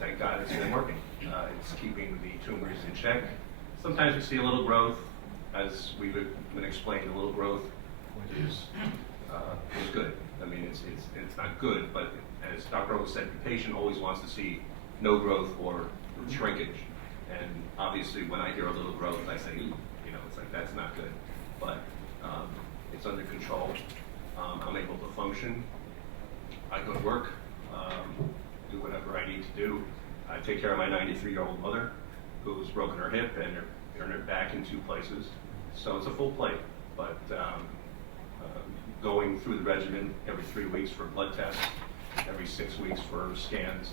thank God it's been working. It's keeping the tumors in check. Sometimes we see a little growth, as we've been explaining. A little growth is good. I mean, it's not good, but as Dr. O said, the patient always wants to see no growth or shrinkage. And obviously, when I hear a little growth, I say, ooh, you know, it's like that's not good. But it's under control. I'm able to function. I go to work, do whatever I need to do. I take care of my 93-year-old mother, who's broken her hip and her back in 2 places. So it's a full plate. But going through the regimen every 3 weeks for blood tests, every 6 weeks for scans,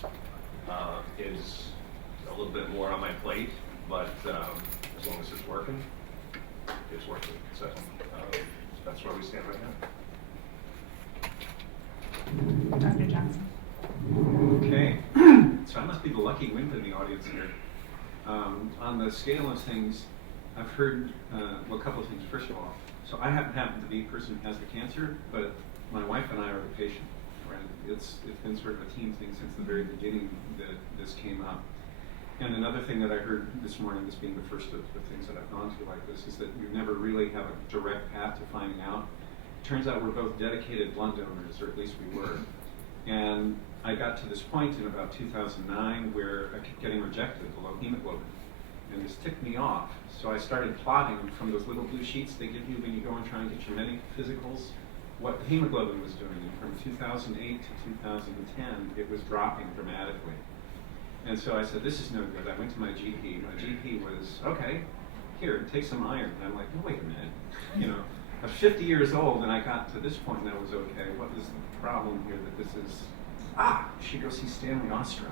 is a little bit more on my plate. But as long as it's working, it's working. So that's where we stand right now. Dr. Johnson. Okay, so I must be the lucky wimp in the audience here. On the scale of things, I've heard, well, a couple of things. First of all, so I happen to be the person who has the cancer, but my wife and I are the patient. Right? It's been sort of a team thing since the very beginning that this came up. And another thing that I heard this morning, this being the first of the things that I've gone through like this, is that you never really have a direct path to finding out. Turns out we're both dedicated blood donors, or at least we were. And I got to this point in about 2009 where I kept getting rejected, the low hemoglobin. And this ticked me off. So I started plotting from those little blue sheets they give you when you go and try and get your many physicals, what the hemoglobin was doing. And from 2008 to 2010, it was dropping dramatically. And so I said, this is no good. I went to my GP. My GP was, okay, here, take some iron. And I'm like, oh, wait a minute. You know, I'm 50 years old, and I got to this point, and I was okay. What is the problem here that this is? You should go see Stanley Ostrow.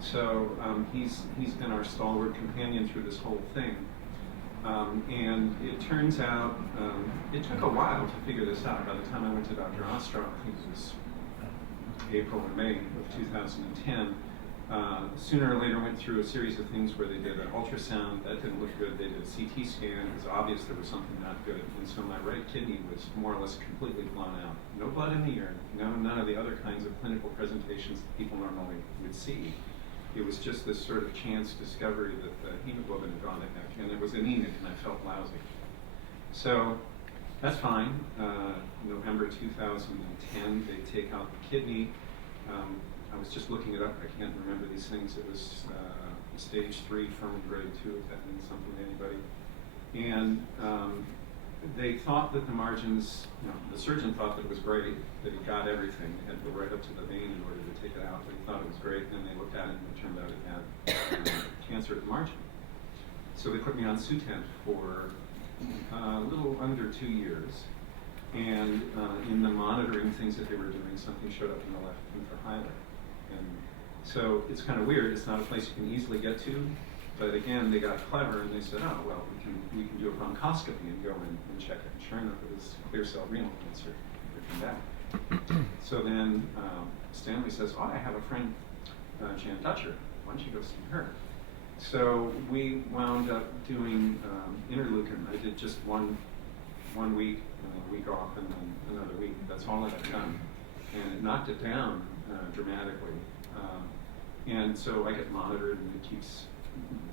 So he's been our stalwart companion through this whole thing. And it turns out, it took a while to figure this out. By the time I went to Dr. Ostrow, I think it was April or May of 2010, sooner or later went through a series of things where they did an ultrasound. That didn't look good. They did a CT scan. It was obvious there was something not good. And so my right kidney was more or less completely blown out. No blood in the urine. None of the other kinds of clinical presentations that people normally would see. It was just this sort of chance discovery that the hemoglobin had gone to heck. And it was anemic, and I felt lousy. So that's fine. November 2010, they take out the kidney. I was just looking it up. I can't remember these things. It was stage 3, firmly grade 2, if that means something to anybody. And they thought that the margins, the surgeon thought that it was great, that he got everything. He had to go right up to the vein in order to take it out, but he thought it was great. Then they looked at it, and it turned out it had cancer at the margin. So they put me on Sutent for a little under 2 years. And in the monitoring things that they were doing, something showed up in the left intrahilar. And so it's kind of weird. It's not a place you can easily get to. But again, they got clever and they said, oh, well, we can do a bronchoscopy and go in and check it. And sure enough, it was clear cell renal cancer. It came back. So then Stanley says, oh, I have a friend, Jan Dutcher. Why don't you go see her? So we wound up doing interleukin. I did just one week, a week off, and then another week. That's all that I've done. And it knocked it down dramatically. And so I get monitored, and it keeps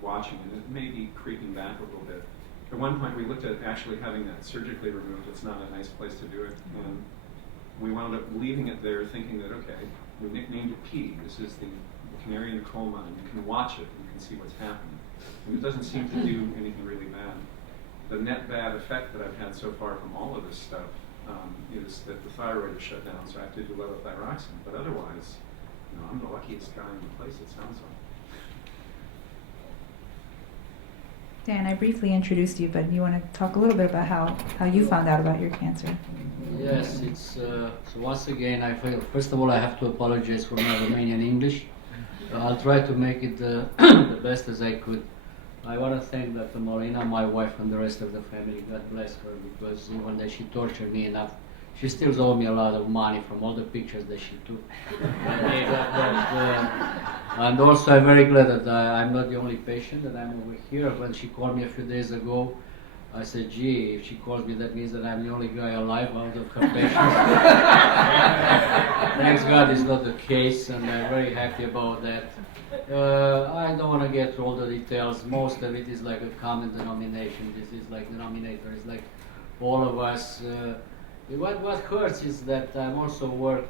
watching, and it may be creeping back a little bit. At one point, we looked at actually having that surgically removed. It's not a nice place to do it. And we wound up leaving it there, thinking that, okay, we nicknamed it P. This is the canary in the coal mine. You can watch it, you can see what's happening. And it doesn't seem to do anything really bad. The net bad effect that I've had so far from all of this stuff is that the thyroid is shut down, so I have to do levothyroxine. But otherwise, I'm the luckiest guy in the place, it sounds like. Dan, I briefly introduced you, but you want to talk a little bit about how you found out about your cancer? Yes, it's so once again, first of all, I have to apologize for my Romanian English. I'll try to make it the best as I could. I want to thank Dr. Molina, my wife, and the rest of the family. God bless her, because even though she tortured me enough, she still owes me a lot of money from all the pictures that she took. And also, I'm very glad that I'm not the only patient, that I'm over here. When she called me a few days ago, I said, gee, if she calls me, that means that I'm the only guy alive out of her patients. Thanks God it's not the case, and I'm very happy about that. I don't want to get through all the details. Most of it is like a common denomination. This is like denominator. It's like all of us. What hurts is that I'm also work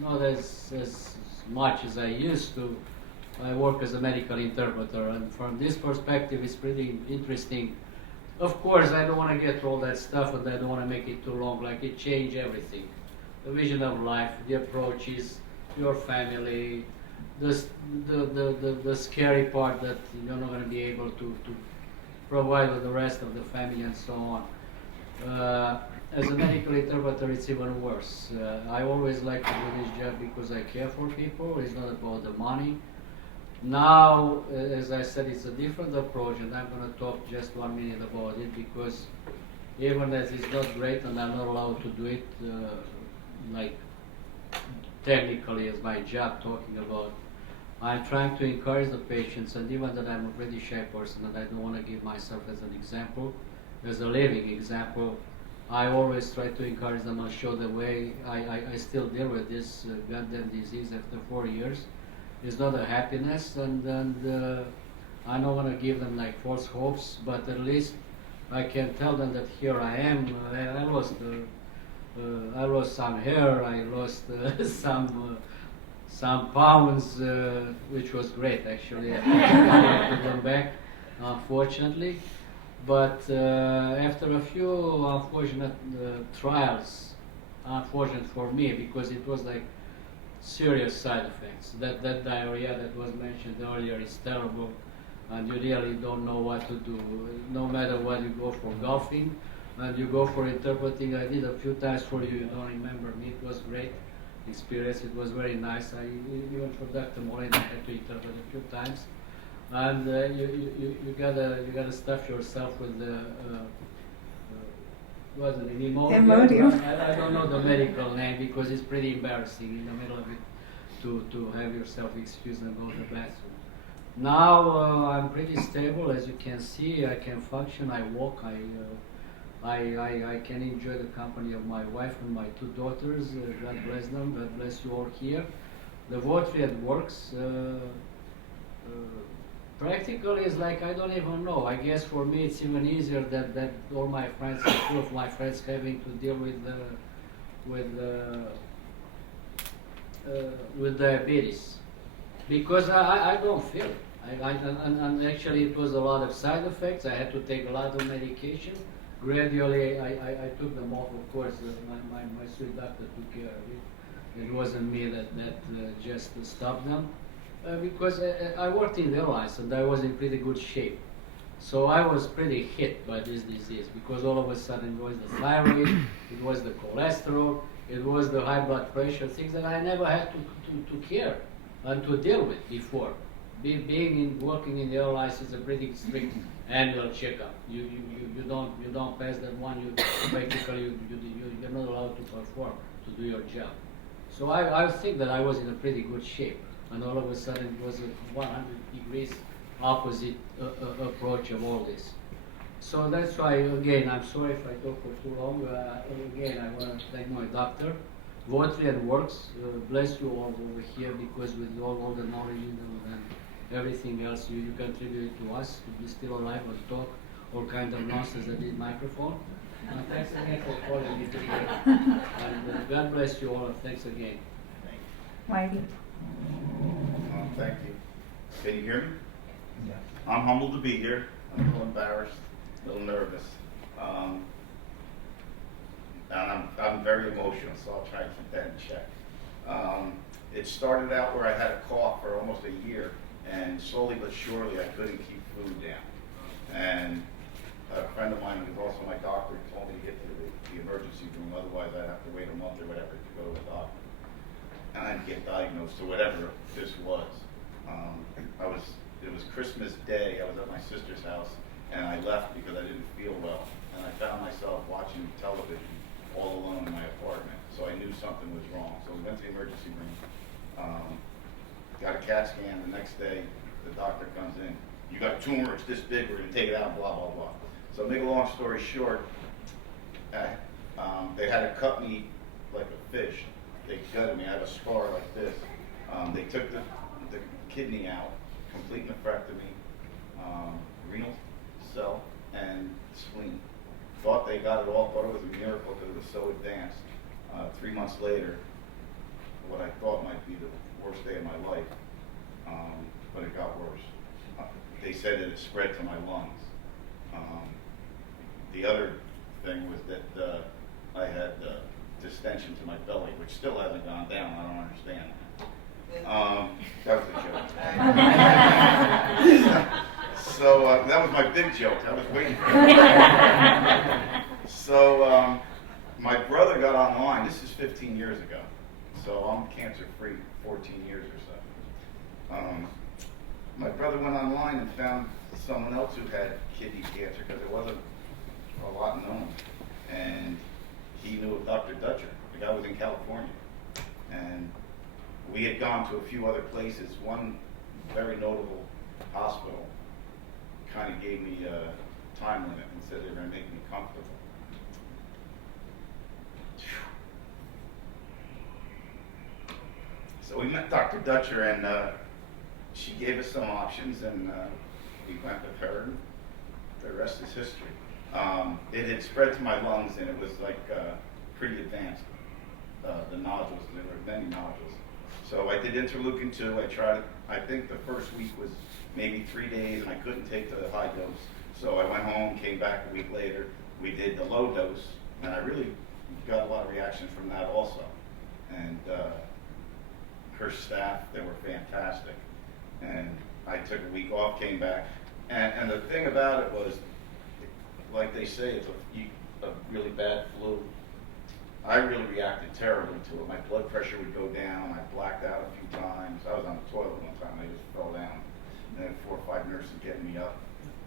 not as much as I used to. I work as a medical interpreter, and from this perspective, it's pretty interesting. Of course, I don't want to get through all that stuff, and I don't want to make it too long. Like it changed everything. The vision of life, the approaches, your family, the scary part that you're not going to be able to provide with the rest of the family and so on. As a medical interpreter, it's even worse. I always like to do this job because I care for people. It's not about the money. Now, as I said, it's a different approach, and I'm going to talk just 1 minute about it because even as it's not great and I'm not allowed to do it, like technically as my job talking about, I'm trying to encourage the patients, and even that I'm a pretty shy person and I don't want to give myself as an example, as a living example, I always try to encourage them and show the way I still deal with this goddamn disease after 4 years. It's not a happiness, and I don't want to give them like false hopes, but at least I can tell them that here I am. I lost some hair, I lost some pounds, which was great actually. I put them back, unfortunately. But after a few unfortunate trials, unfortunate for me because it was like serious side effects. That diarrhea that was mentioned earlier is terrible, and you really don't know what to do. No matter what, you go for golfing and you go for interpreting. I did a few times for you. You don't remember me. It was great experience. It was very nice. I even for Dr. Morin I had to interpret a few times. And you gotta stuff yourself with the what's it, Imodium? I don't know the medical name because it's pretty embarrassing in the middle of it to have yourself excused and go to the bathroom. Now I'm pretty stable, as you can see. I can function. I walk. I can enjoy the company of my wife and my 2 daughters. God bless them. God bless you all here. The Votriad works. Practically, it's like I don't even know. I guess for me it's even easier that all my friends, two of my friends, having to deal with diabetes, because I don't feel it. And actually it was a lot of side effects. I had to take a lot of medication. Gradually I took them off. Of course, my sweet doctor took care of it. It wasn't me that just stopped them. Because I worked in the airlines and I was in pretty good shape. So I was pretty hit by this disease because all of a sudden it was the thyroid, it was the cholesterol, it was the high blood pressure, things that I never had to care and to deal with before. Working in the airlines is a pretty strict annual checkup. You don't pass that one. You're not allowed to perform, to do your job. So I think that I was in a pretty good shape. And all of a sudden it was a 100 degrees opposite approach of all this. So that's why, again, I'm sorry if I talk for too long. Again, I want to thank my doctor. Votriad works. Bless you all over here because with all the knowledge and everything else you contribute to us to be still alive and talk all kinds of nonsense at this microphone. And thanks again for calling me today. And God bless you all, and thanks again. Whitey. Thank you. Can you hear me? Yeah. I'm humbled to be here. I'm a little embarrassed, a little nervous. And I'm very emotional, so I'll try to keep that in check. It started out where I had a cough for almost a year, and slowly but surely I couldn't keep food down. And a friend of mine, who's also my doctor, told me to get to the emergency room, otherwise I'd have to wait a month or whatever to go to the doctor. And I'd get diagnosed or whatever this was. It was Christmas Day. I was at my sister's house, and I left because I didn't feel well. And I found myself watching television all alone in my apartment. So I knew something was wrong. So we went to the emergency room, got a CAT scan. The next day, the doctor comes in. You got a tumor. It's this big. We're going to take it out, blah, blah, blah. So make a long story short, they had to cut me like a fish. They gutted me. I have a scar like this. They took the kidney out, complete nephrectomy, renal cell, and spleen. Thought they got it all, thought it was a miracle because it was so advanced. 3 months later, what I thought might be the worst day of my life, but it got worse. They said that it spread to my lungs. The other thing was that I had distension to my belly, which still hasn't gone down. I don't understand that. That was a joke. So that was my big joke. I was waiting for it. So my brother got online. This is 15 years ago. So I'm cancer-free 14 years or so. My brother went online and found someone else who had kidney cancer because there wasn't a lot known. And he knew of Dr. Dutcher. The guy was in California. And we had gone to a few other places. One very notable hospital kind of gave me a time limit and said they were going to make me comfortable. So we met Dr. Dutcher, and she gave us some options, and we went with her, and the rest is history. It had spread to my lungs, and it was like pretty advanced. The nodules, there were many nodules. So I did interleukin-2. I tried it. I think the first week was maybe 3 days, and I couldn't take the high dose. So I went home, came back a week later. We did the low dose, and I really got a lot of reaction from that also. And her staff, they were fantastic. And I took a week off, came back. And the thing about it was, like they say, it's a really bad flu. I really reacted terribly to it. My blood pressure would go down. I blacked out a few times. I was on the toilet one time. I just fell down. And then 4 or 5 nurses getting me up.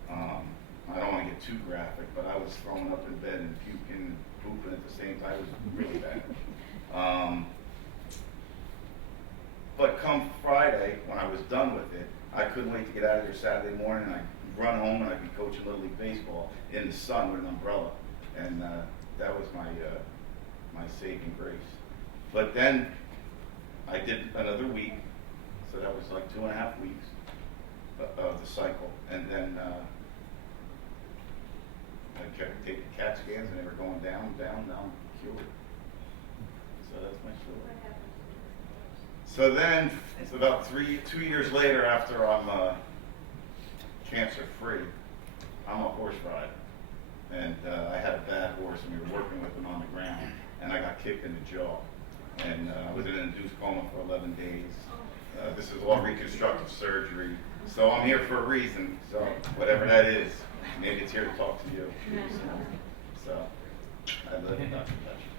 I don't want to get too graphic, but I was throwing up in bed and puking and pooping at the same time. It was really bad. But come Friday, when I was done with it, I couldn't wait to get out of there Saturday morning. And I'd run home and I'd be coaching Little League Baseball in the sun with an umbrella. And that was my saving grace. But then I did another week, so that was like 2.5 weeks of the cycle. And then I kept taking CAT scans and they were going down, down, down, cured. So that's my story. So then, it's about 2 years later after I'm cancer-free, I'm a horse rider. And I had a bad horse and we were working with him on the ground and I got kicked in the jaw. And I was in an induced coma for 11 days. This is all reconstructive surgery. So I'm here for a reason. So whatever that is, maybe it's here to talk to you. So I live in Dr. Dutcher.